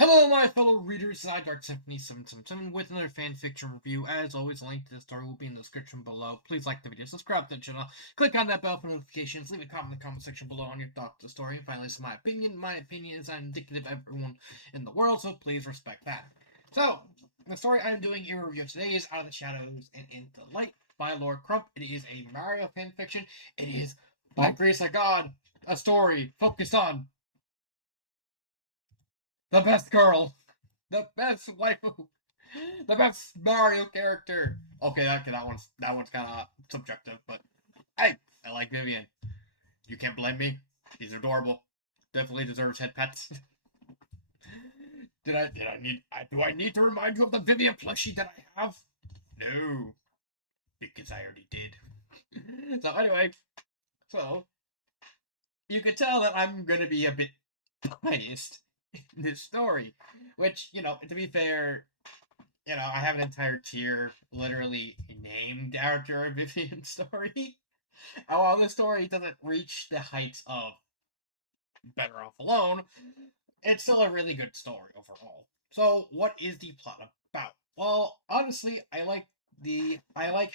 Hello, my fellow readers. I Dark Symphony 777 with another fanfiction review. As always, a link to the story will be in the description below. Please like the video, subscribe to the channel, click on that bell for notifications, leave a comment in the comment section below on your thoughts on the story. And finally, this is my opinion. My opinion is not indicative of everyone in the world, so please respect that. So, the story I am doing a review of today is Out of the Shadows and Into the Light by Lord Crump. It is a Mario fanfiction. It is, by grace of God, a story focused on the best girl. The best waifu. The best Mario character. Okay, that one's kind of subjective, but hey, I like Vivian. You can't blame me. She's adorable. Definitely deserves head pets. Do I need to remind you of the Vivian plushie that I have? No, because I already did. So anyway, so you could tell that I'm gonna be a bit biased in this story, which to be fair, I have an entire tier literally named after a Vivian story. And while this story doesn't reach the heights of Better Off Alone, it's still a really good story overall. So, what is the plot about? Well, honestly, I like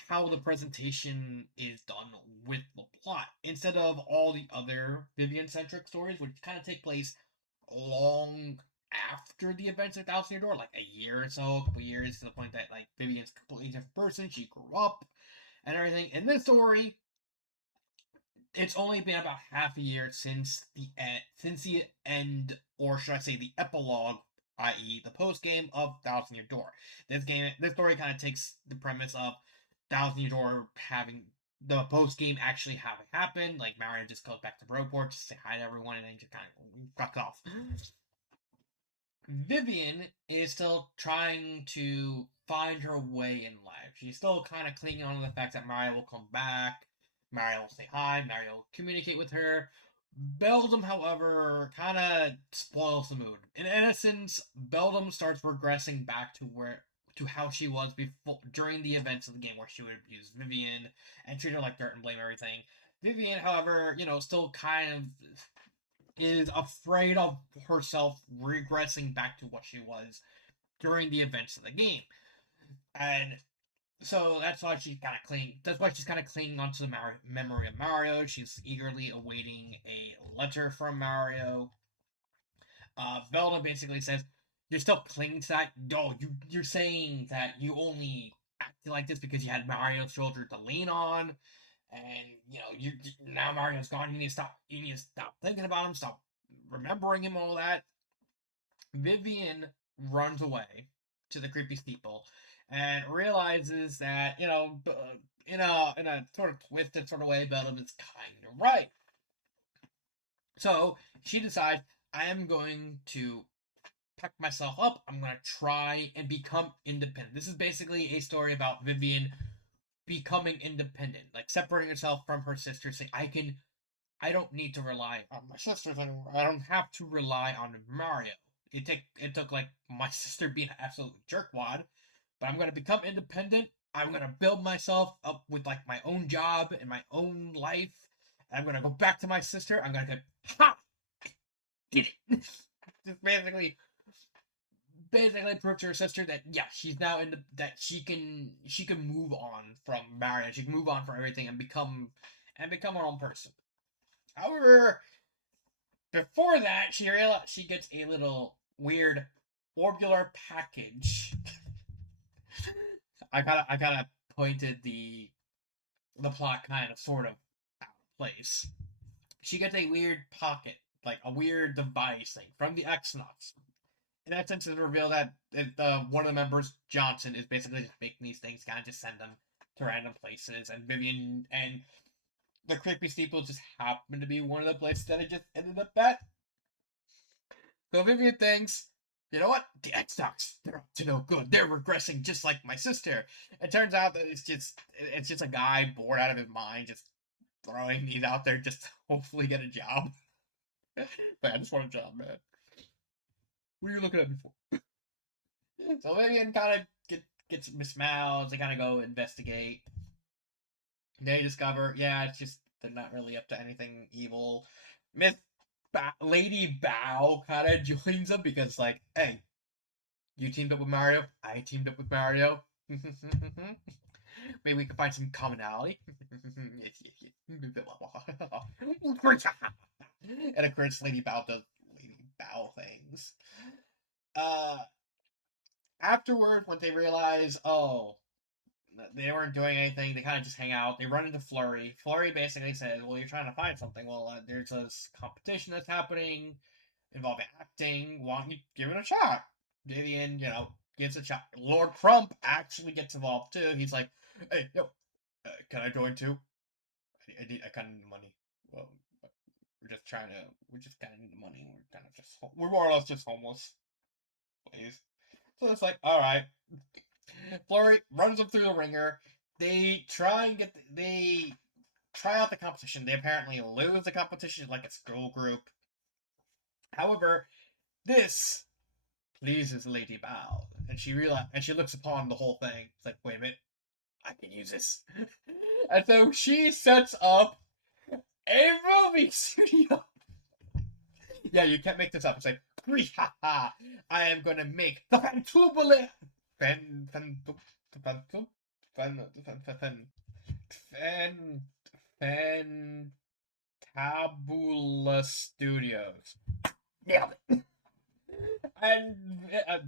how the presentation is done with the plot instead of all the other Vivian centric stories, which kind of take place long after the events of Thousand Year Door, like a year or so, a couple years, to the point that like Vivian's a completely different person. She grew up and everything. In this story, it's only been about half a year since the end, or should I say, the epilogue, i.e., the post game of Thousand Year Door. This story kind of takes the premise of Thousand Year Door having the post game actually having happened. Like Mario just goes back to Broport to say hi to everyone, and then just kind of fucks off. Vivian is still trying to find her way in life. She's still kind of clinging on to the fact that Mario will come back. Mario will say hi. Mario will communicate with her. Beldum, however, kind of spoils the mood. In essence, Beldum starts regressing back to how she was before during the events of the game, where she would abuse Vivian and treat her like dirt and blame everything. Vivian, however, still kind of is afraid of herself regressing back to what she was during the events of the game. And so that's why she's kind of clinging. That's why she's kind of clinging onto the memory of Mario. She's eagerly awaiting a letter from Mario. Velda basically says, "You're still clinging to that. No, you're saying that you only acted like this because you had Mario's shoulder to lean on, and you now Mario's gone. You need to stop. You need to stop thinking about him. Stop remembering him. All that." Vivian runs away to the creepy steeple and realizes that in a sort of twisted sort of way, Bellum is kind of right. So she decides, I am going to pick myself up. I'm going to try and become independent. This is basically a story about Vivian becoming independent, like separating herself from her sister, saying, I don't need to rely on my sisters anymore. I don't have to rely on Mario. It took like my sister being an absolute jerkwad, but I'm gonna become independent. I'm gonna build myself up with like my own job and my own life. And I'm gonna go back to my sister. I'm gonna go, ha, did it. Just basically prove to her sister that yeah, she's now in that she can move on from Mario. She can move on from everything and become her own person. However, before that, she gets a little weird orbular package. I kind of pointed the plot kind of sort of out of place. She gets a weird pocket, like a weird device thing from the Xnox. In that sense, it's revealed that one of the members, Johnson, is basically just making these things, kind of just send them to random places, and Vivian and the creepy steeple just happened to be one of the places that it just ended up at. So Vivian thinks, you know what? The X-Docs, they're up to no good. They're regressing just like my sister. It turns out that it's just a guy bored out of his mind, just throwing these out there just to hopefully get a job. Man, I just want a job, man. What are you looking at me for? So Vivian kind of gets Miss Mouse. They kind of go investigate. They discover, yeah, it's just they're not really up to anything evil. Miss Lady Bow kind of joins them because, like, hey, you teamed up with Mario, I teamed up with Mario. Maybe we can find some commonality. And of course, Lady Bow does Lady Bow things. Uh, Afterward, when they realize, oh, they weren't doing anything, they kind of just hang out. They run into Flurry. Flurry basically says, well, you're trying to find something. Well, there's this competition that's happening involving acting. Why don't you give it a shot? Vivian, gives it a shot. Lord Crump actually gets involved too. He's like, hey, yo, can I join too? I kind of need money. Well, we just kind of need the money. We're more or less just homeless. Please. So it's like, alright. Flurry runs them through the ringer. They try out the competition. They apparently lose the competition like a school group. However, this pleases Lady Bow, and she looks upon the whole thing. It's like, wait a minute, I can use this. And so she sets up a movie studio. Yeah, you can't make this up. It's like, I am gonna make the Fantubula Fan Fan Fan Fan Fan Fan Fantabula Studios. Yeah. And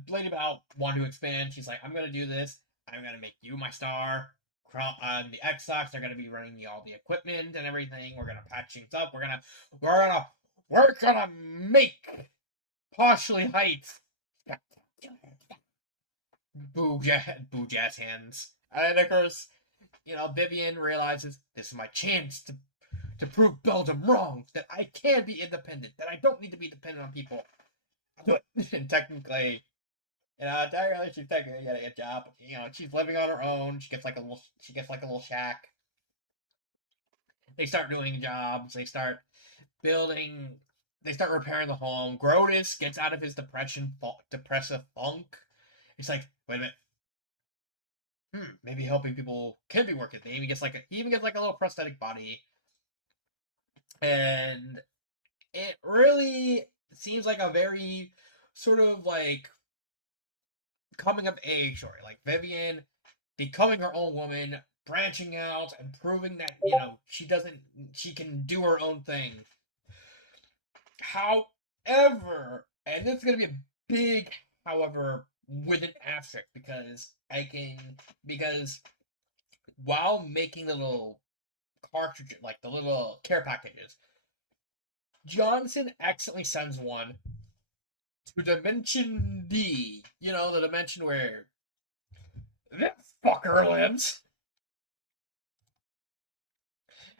Lady Bow wanted to expand. She's like, I'm gonna do this. I'm gonna make you my star. The X Sox are gonna be running all the equipment and everything. We're gonna patch things up. We're gonna make Partially Heights. Boo jazz hands. And of course, Vivian realizes this is my chance to prove Belgium wrong. That I can be independent. That I don't need to be dependent on people. And technically, she's technically getting a job. She's living on her own. She gets like a little shack. They start doing jobs. They start building. They start repairing the home. Grodus gets out of his depressive funk. He's like, wait a minute. Maybe helping people can be working. He even gets like a little prosthetic body, and it really seems like a very sort of like coming of age story. Like Vivian becoming her own woman, branching out, and proving that she can do her own thing. However, and this is gonna be a big however with an asterisk because while making the little cartridges, like the little care packages, Johnson accidentally sends one to Dimension D. The dimension where this fucker lives.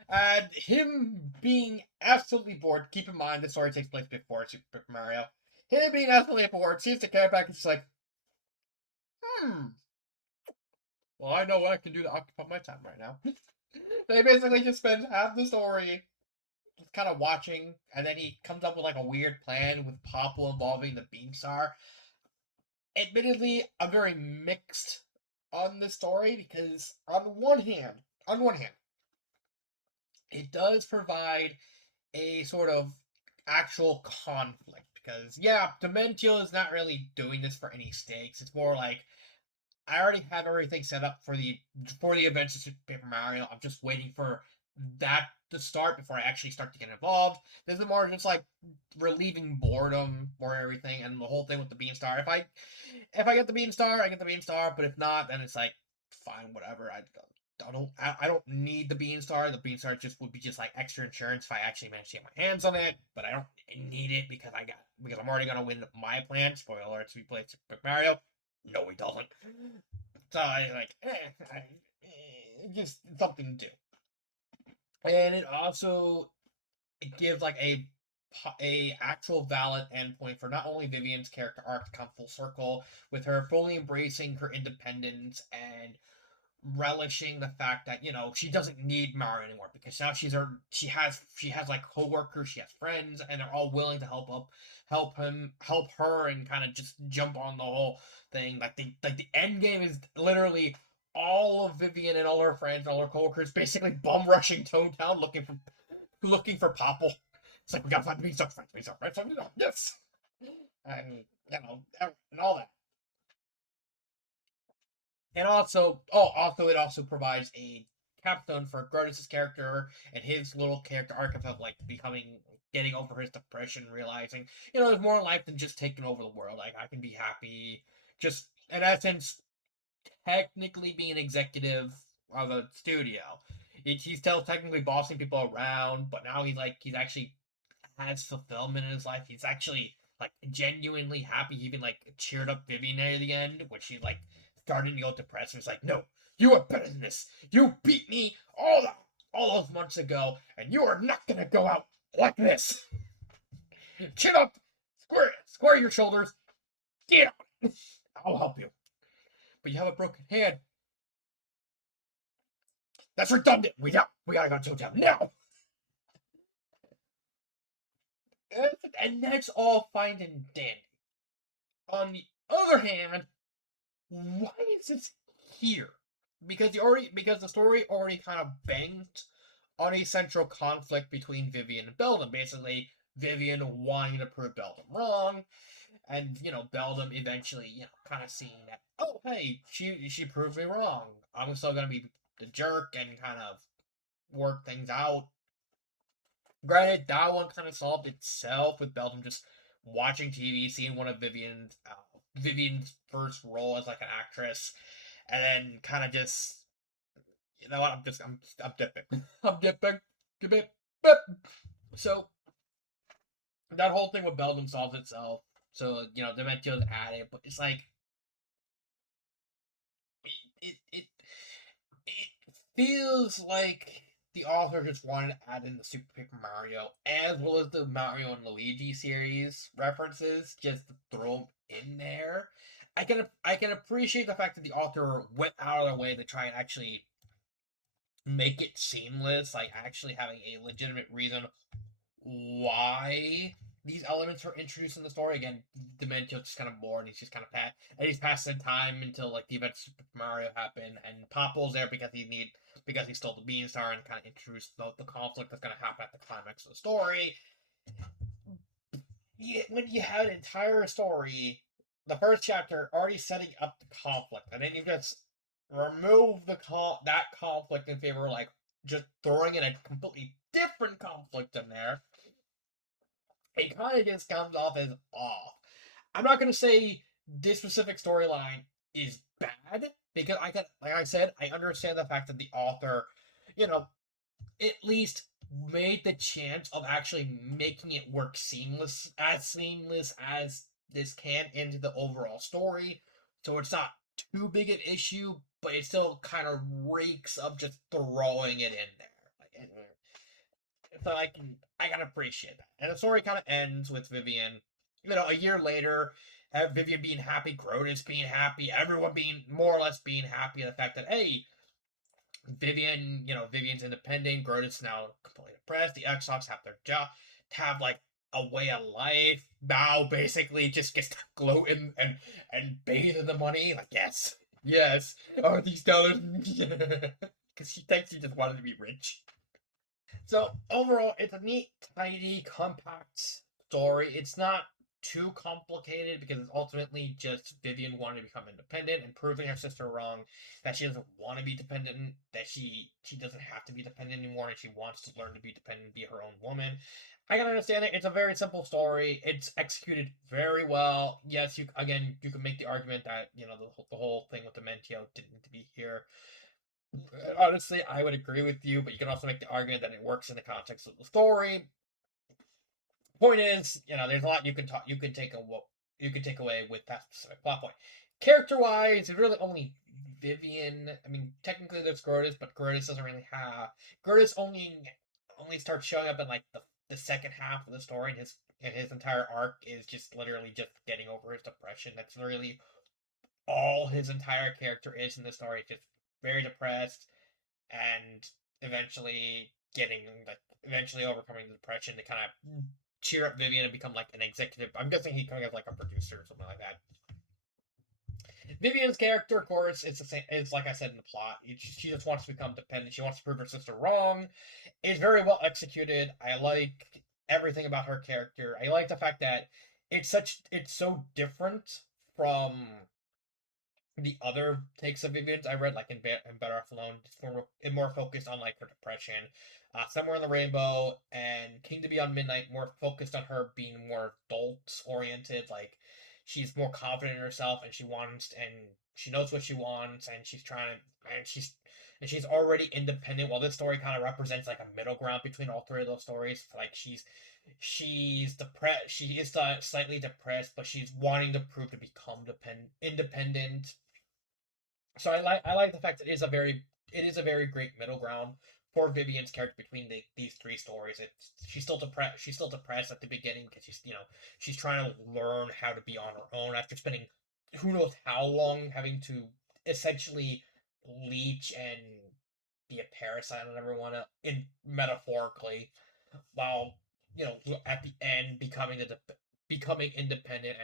And him being absolutely bored, keep in mind the story takes place before Super Mario. Him being absolutely bored, sees the care package, like, well, I know what I can do to occupy my time right now. They basically just spend half the story just kind of watching, and then he comes up with like a weird plan with Popple involving the Beamstar. Admittedly, I'm very mixed on the story because on one hand, it does provide a sort of actual conflict because Dementio is not really doing this for any stakes. It's more like I already have everything set up for the events of Super Paper Mario. I'm just waiting for that to start before I actually start to get involved. This is more just like relieving boredom or everything, and the whole thing with the Beanstar. If I get the Beanstar, I get the Beanstar. But if not, then it's like fine, whatever. I don't need the Beanstar. The Beanstar would be just like extra insurance if I actually manage to get my hands on it. But I don't need it because I'm already gonna win my plan. Spoiler alert: we play Super Mario. No, he doesn't. So I like, just something to do. And it gives like a actual valid endpoint for not only Vivian's character arc to come full circle with her fully embracing her independence and relishing the fact that she doesn't need Mario anymore because now she has like coworkers, she has friends, and they're all willing to help her, and kind of just jump on the whole thing. Like the end game is literally all of Vivian and all her friends and all her coworkers basically bum rushing Town looking for Popple. It's like we gotta find beans, yes, and and all that. And also it also provides a capstone for Grodus' character and his little character arc of like getting over his depression, realizing there's more in life than just taking over the world. Like I can be happy, just in essence, technically being an executive of a studio. He's still technically bossing people around, but now he's actually has fulfillment in his life. He's actually like genuinely happy. He even like cheered up Vivian near the end when she like started to go depressed. He's like, "No, you are better than this. You beat me all those months ago, and you are not gonna go out like this. Chin up, square your shoulders. Get out. I'll help you. But you have a broken hand. That's redundant. We gotta go to town now." And that's all fine and dandy. On the other hand, why is this here? Because the story already kind of banked on a central conflict between Vivian and Beldam. Basically, Vivian wanting to prove Beldam wrong, and Beldam eventually kind of seeing that, oh hey, she proved me wrong. I'm still gonna be the jerk and kind of work things out. Granted, that one kind of solved itself with Beldam just watching TV, seeing one of Vivian's first role as like an actress, and then kind of just what I'm dipping. I'm dipping. Dip, dip. So that whole thing with Beldam solves itself. So Dementio's at it, but it's like it feels like the author just wanted to add in the Super Paper Mario as well as the Mario and Luigi series references, just to throw them in there. I can appreciate the fact that the author went out of their way to try and actually make it seamless, like actually having a legitimate reason why these elements are introduced in the story. Again, Dementio's just kind of bored. And he's just kind of he's passing time until like the events of Super Mario happen, and Popple's there because he stole the Beanstar and kind of introduced the conflict that's going to happen at the climax of the story. When you have an entire story, the first chapter already setting up the conflict, and then you just remove that conflict in favor of like just throwing in a completely different conflict in there, it kind of just comes off as off. I'm not going to say this specific storyline is bad because like I said, I understand the fact that the author, at least made the chance of actually making it work seamless as this can into the overall story. So it's not too big an issue, but it still kind of reeks of just throwing it in there. So I can appreciate that. And the story kind of ends with Vivian, a year later, Vivian being happy, Grodus being happy, everyone being more or less being happy. The fact that hey, Vivian's independent, Grodus now completely depressed. The X-Hawks have their job, have like a way of life. Now basically just gets to gloat and bathe in the money. Like yes, are these dollars? Because she thinks she just wanted to be rich. So overall, it's a neat, tidy, compact story. It's not too complicated because it's ultimately just Vivian wanting to become independent and proving her sister wrong, that she doesn't want to be dependent, that she doesn't have to be dependent anymore, and she wants to learn to be dependent and be her own woman. I can understand it. It's a very simple story. It's executed very well. Yes, you can make the argument that the whole thing with Dementio didn't need to be here. Honestly, I would agree with you, but you can also make the argument that it works in the context of the story. Point is, there's a lot you can take away with that specific plot point. Character wise, it's really only Vivian. I mean, technically there's Grodus, but Grodus doesn't really have. Grodus only starts showing up in like the second half of the story, and his entire arc is just literally just getting over his depression. That's literally all his entire character is in the story. Just very depressed, and eventually overcoming the depression to kind of cheer up Vivian and become like an executive. I'm guessing he kind of like a producer or something like that. Vivian's character, of course, it's the same. It's like I said in the plot. She just wants to become dependent. She wants to prove her sister wrong. It's very well executed. I like everything about her character. I like the fact that it's so different from the other takes of Vivian's I read, like in Better Off Alone. It's more focused on like her depression. Somewhere in the Rainbow and King to Be on Midnight more focused on her being more adult oriented. Like she's more confident in herself and she knows what she wants and she's trying to and she's already independent. While this story kind of represents like a middle ground between all three of those stories, like she's depressed. She is slightly depressed, but she's wanting to prove to become independent. So I like the fact that it is a very great middle ground for Vivian's character between these three stories. It's she's still depressed at the beginning because she's trying to learn how to be on her own after spending who knows how long having to essentially leech and be a parasite on everyone in metaphorically, while at the end becoming independent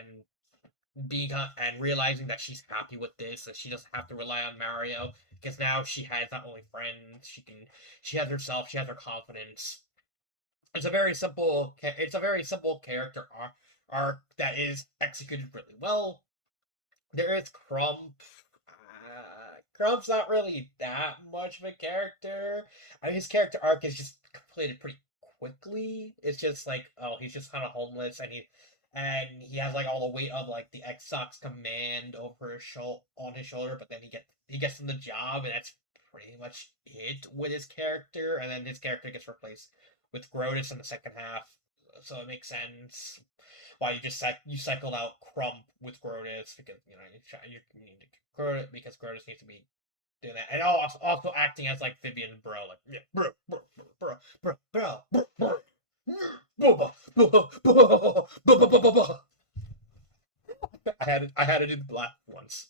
and realizing that she's happy with this, that she doesn't have to rely on Mario because now she has not only friends, she has herself, she has her confidence. It's a very simple character arc that is executed really well. There is Crump. Crump's not really that much of a character. I mean, his character arc is just completed pretty quickly. It's just like, oh, he's just kind of homeless, and he has like all the weight of like the X Sox command over on his shoulder. But then he gets in the job, and that's pretty much it with his character. And then his character gets replaced with Grotus in the second half, so it makes sense why you cycled out Crump with Grotus because you need to Grotus because Grotus needs to be doing that, and also acting as like Vivian bro, like yeah, bro. I had to do the laugh once.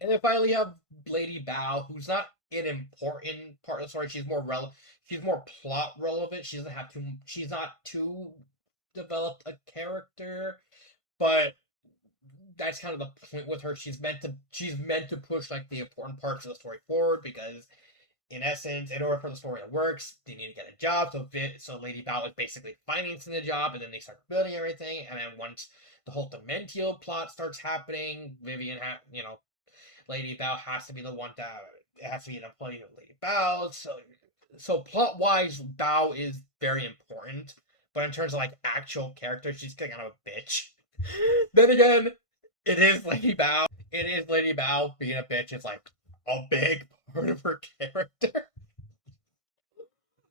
And then finally you have Lady Bao, who's not an important part of the story. She's more plot relevant. She's not too developed a character, but that's kind of the point with her. She's meant to push like the important parts of the story forward because in essence, in order for the story to work, they need to get a job. So Lady Bao is basically financing the job, and then they start building everything. And then once the whole Dementio plot starts happening, Lady Bao has to be the one that it has to be an employee of Lady Bao. So plot wise, Bao is very important, but in terms of like actual character, she's kind of a bitch. Then again, it is Lady Bao. It is Lady Bao being a bitch. It's like a big part of her character.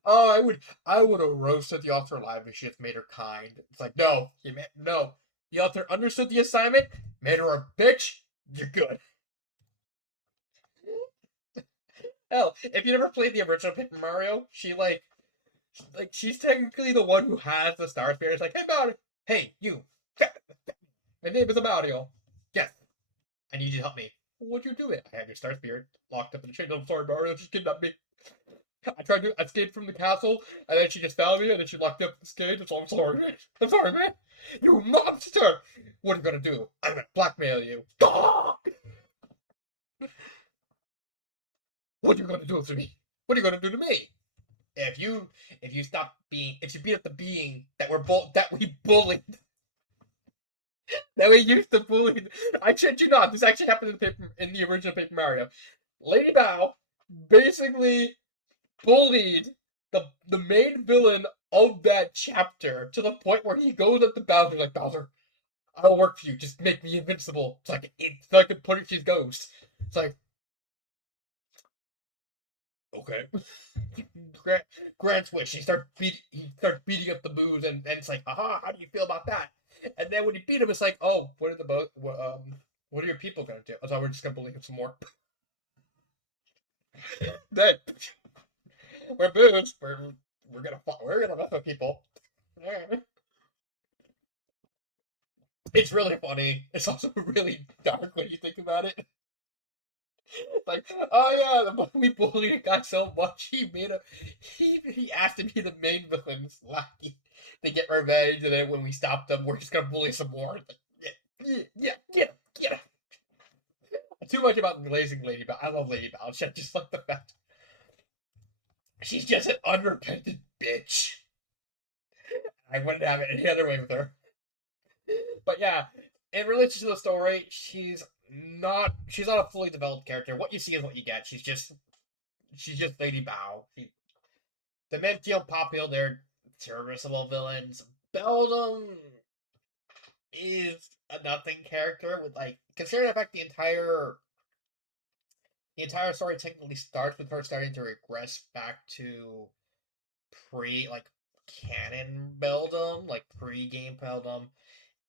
Oh, I would have roasted the author alive if she had made her kind. It's like no. The author understood the assignment, made her a bitch. You're good. Hell, if you never played the original Paper Mario, she's technically the one who has the Star Spirit. It's like, hey Mario, hey you, my name is Mario. Yes, I need you to help me. What'd you do it? I have your Star Spirit locked up in the chain. I'm sorry, Mario, just kidnapped me. I tried to escape from the castle, and then she just found me, and then she locked me up in this cage. So I'm sorry, man. I'm sorry, man. You monster! What are you gonna do? I'm gonna blackmail you. What are you gonna do to me? What are you gonna do to me? If you if you beat up the being that we bullied, that we used to bully, I shit you not. This actually happened in the original Paper Mario. Lady Bao basically bullied the main villain of that chapter to the point where he goes up to Bowser like, Bowser, I'll work for you. Just make me invincible so I can punish his ghost. It's like, okay. Grant, Grant's wish. He starts beating up the moves, and it's like, haha, how do you feel about that? And then when you beat him, it's like, oh, what are your people gonna do? I thought we're just gonna bully him some more. Then we're booze. We're gonna mess with people. It's really funny. It's also really dark when you think about it. Like, oh yeah, we bullied a guy so much he asked to be the main villain's lackey to get revenge, and then when we stopped him, we're just gonna bully some more. Like, yeah, get him. Too much about glazing Lady Bell. I love Lady Bell. I just like the fact she's just an unrepentant bitch. I wouldn't have it any other way with her. But yeah, in relation to the story, she's not a fully developed character. What you see is what you get. She's just Lady Bow. The men feel popular. They're serviceable villains. Beldam is a nothing character with like considering the fact the entire story technically starts with her starting to regress back to pre like canon Beldam, like pre-game Beldam.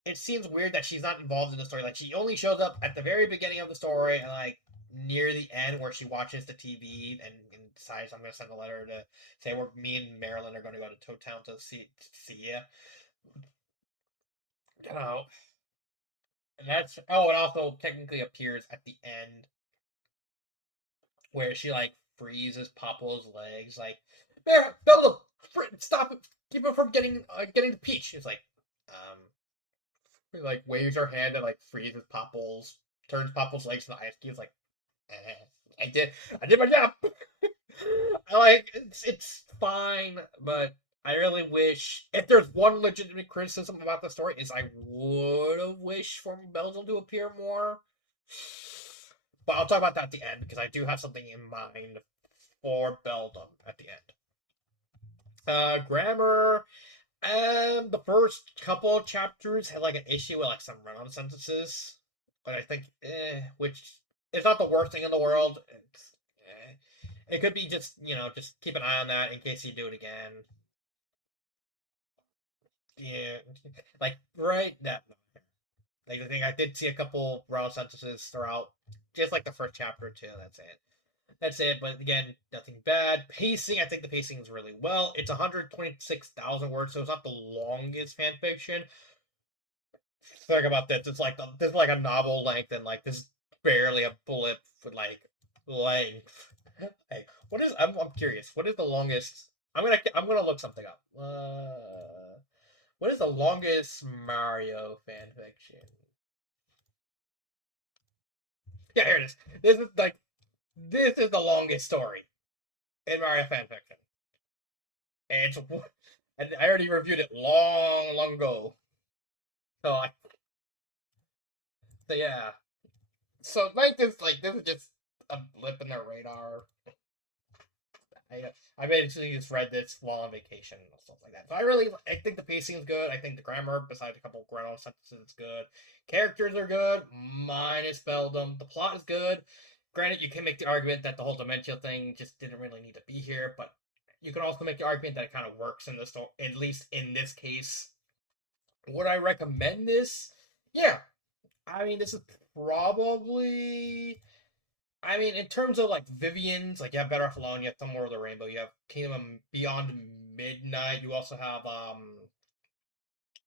It seems weird that she's not involved in the story. Like she only shows up at the very beginning of the story and like near the end where she watches the TV and decides I'm gonna send a letter to say where me and Marilyn are gonna go to Toad Town to see you. You know, and that's it also technically appears at the end where she like freezes Popple's legs, like Bella, stop it, keep him from getting the peach. It's um, he, like waves her hand and like freezes turns Popple's legs into ice cubes. Like, I did my job. It's fine, but I really wish if there's one legitimate criticism about the story is I would have wished for Belgium to appear more. But I'll talk about that at the end because I do have something in mind for Beldam at the end. Grammar. The first couple of chapters had like an issue with like some run-on sentences, but I think, which is not the worst thing in the world. It could be just keep an eye on that in case you do it again. Yeah, like right that. Like I think I did see a couple run-on sentences throughout, just like the first chapter or two. That's it. That's it. But again, nothing bad. Pacing, I think the pacing is really well. It's 126,000 words, so it's not the longest fan fiction. Think about this. This is like a novel length, and like this is barely a blip for like length. Like, what is? I'm curious. What is the longest? I'm gonna look something up. What is the longest Mario fan fiction? Yeah, here it is. This is the longest story in Mario fan fiction. And I already reviewed it long, long ago. So yeah. So like this is just a blip in the radar. I basically just read this while on vacation and stuff like that. So I think the pacing is good. I think the grammar, besides a couple grammar sentences, is good. Characters are good, minus Beldam. The plot is good. Granted, you can make the argument that the whole dementia thing just didn't really need to be here, but you can also make the argument that it kind of works in this, at least in this case. Would I recommend this? Yeah. I mean, this is probably in terms of like Vivian's, like you have Better Off Alone, you have Somewhere Over the Rainbow, you have Kingdom of Beyond Midnight, you also have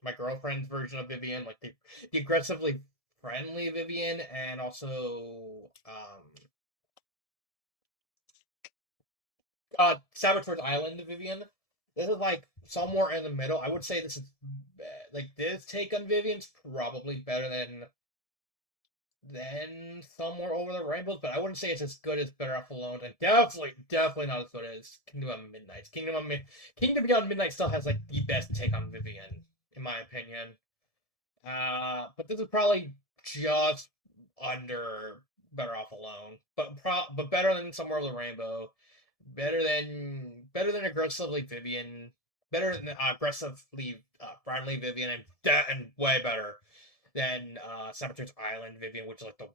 my girlfriend's version of Vivian, like the aggressively friendly Vivian, and also Saboteur's Island Vivian. This is like somewhere in the middle. I would say this is like this take on Vivian's probably better than Somewhere Over the Rainbows, but I wouldn't say it's as good as Better Off Alone, and definitely not as good as Kingdom of Midnight. Kingdom Beyond Midnight still has like the best take on Vivian, in my opinion. But this is probably just under Better Off Alone, but better than Somewhere Over the Rainbow, better than aggressively Vivian, better than aggressively friendly Vivian, and way better than Saboteur's Island Vivian, which is like the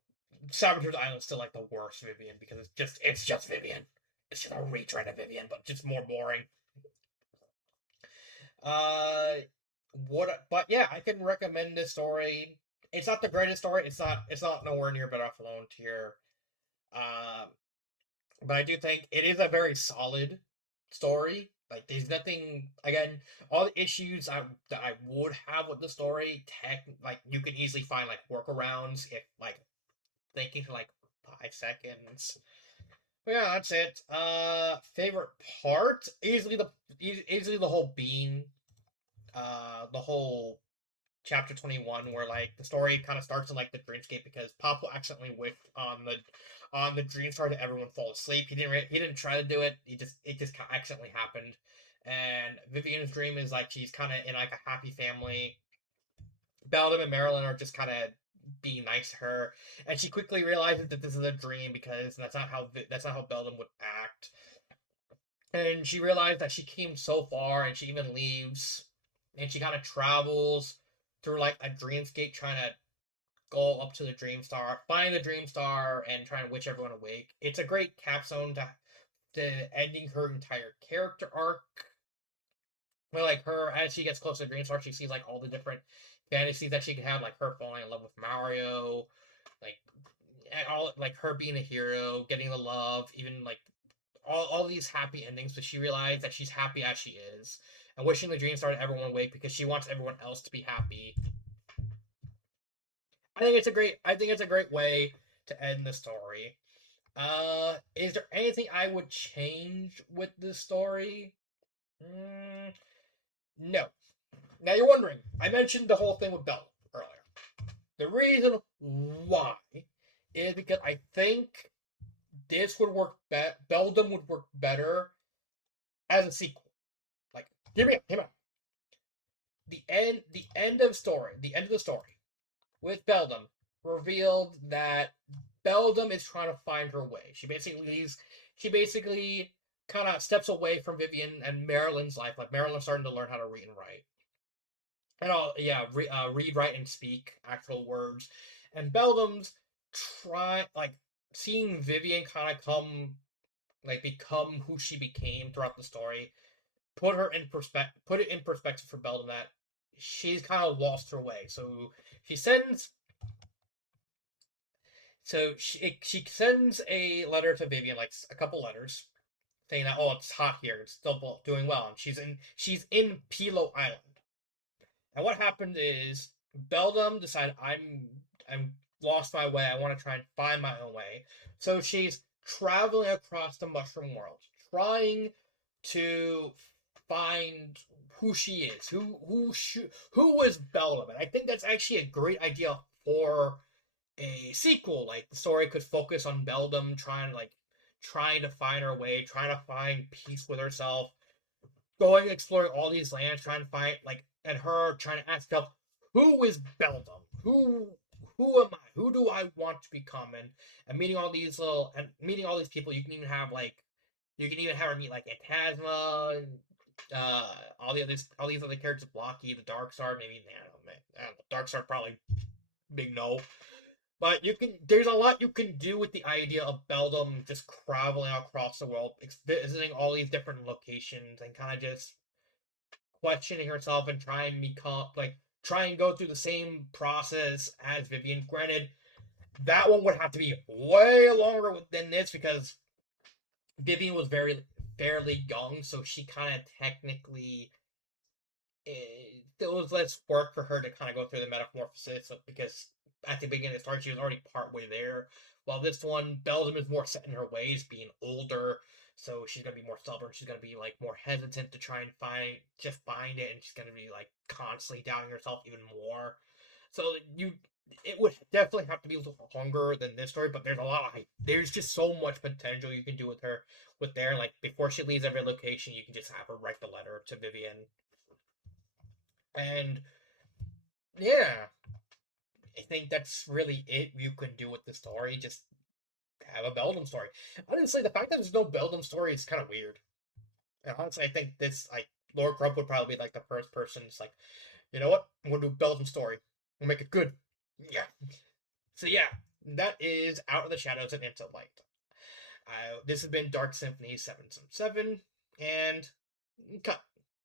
Saboteur's Island is still like the worst Vivian because it's just Vivian. It's just a retread of Vivian, but just more boring. Uh, But yeah, I can recommend this story. It's not the greatest story. It's not nowhere near Better Off Alone tier. Uh, but I do think it is a very solid story. Like there's nothing again. All the issues that I would have with the story, like you can easily find like workarounds if like thinking for like 5 seconds. But yeah, that's it. Favorite part easily the whole bean. The whole chapter 21 where like the story kind of starts in like the dreamscape because Papa accidentally wished on the dream star to everyone fall asleep. He didn't try to do it. It just accidentally happened, and Vivian's dream is like she's kind of in like a happy family. Beldam and Marilyn are just kind of being nice to her, and she quickly realizes that this is a dream because that's not how Beldam would act. And she realized that she came so far, and she even leaves, and she kind of travels through like a dreamscape, trying to go up to the Dream Star, find the Dream Star, and try and wish everyone awake. It's a great capstone to ending her entire character arc. Where like her, as she gets closer to Dream Star, she sees like all the different fantasies that she could have, like her falling in love with Mario, like and all like her being a hero, getting the love, even like all these happy endings. But she realized that she's happy as she is, and wishing the Dream Star to everyone awake because she wants everyone else to be happy. I think it's a great way to end the story. Is there anything I would change with this story? No. Now you're wondering, I mentioned the whole thing with Bell earlier. The reason why is because I think this would work Beldam would work better as a sequel. Like, hear me out. The end of the story with Beldam revealed that Beldam is trying to find her way. She basically kind of steps away from Vivian and Marilyn's life. Like Marilyn's starting to learn how to read and write, and all read, write, and speak actual words. And Beldam's seeing Vivian kind of become who she became throughout the story. Put it in perspective for Beldam that she's kind of lost her way. She sends she sends a letter to Vivian, like a couple letters, saying that it's hot here, it's still doing well, and she's in Pilo Island. And what happened is Beldam decided I'm lost my way. I want to try and find my own way. So she's traveling across the mushroom world, trying to find who she is, who was Beldam. And I think that's actually a great idea for a sequel. Like the story could focus on Beldam trying to find her way, trying to find peace with herself, going exploring all these lands, trying to find and her trying to ask herself, who is Beldam? Who am I? Who do I want to become? And meeting all these people. You can even have her meet like Phantasma, all these other characters, Blocky, the Dark Star, maybe I don't know, Dark Star probably big no. But there's a lot you can do with the idea of Beldam just traveling across the world, visiting all these different locations, and kind of just questioning herself and try and go through the same process as Vivian. Granted, that one would have to be way longer than this because Vivian was very fairly young, so she kind of technically it was less work for her to kind of go through the metamorphosis because at the beginning of the story she was already part way there. While this one, Beldam is more set in her ways, being older, so she's gonna be more stubborn. She's gonna be like more hesitant to try and find it, and she's gonna be like constantly doubting herself even more. So it would definitely have to be a little longer than this story, but there's just so much potential you can do with her. Like before she leaves every location, you can just have her write the letter to Vivian, and yeah, I think that's really it you can do with the story. Just have a Beldam story. Honestly, the fact that there's no Beldam story is kind of weird. And honestly, I think Lord Grump would probably be like the first person. It's like, you know what? I'm gonna do a Beldam story. We'll make it good. Yeah. So yeah, that is Out of the Shadows and Into Light. This has been Dark Symphony 777, and cut.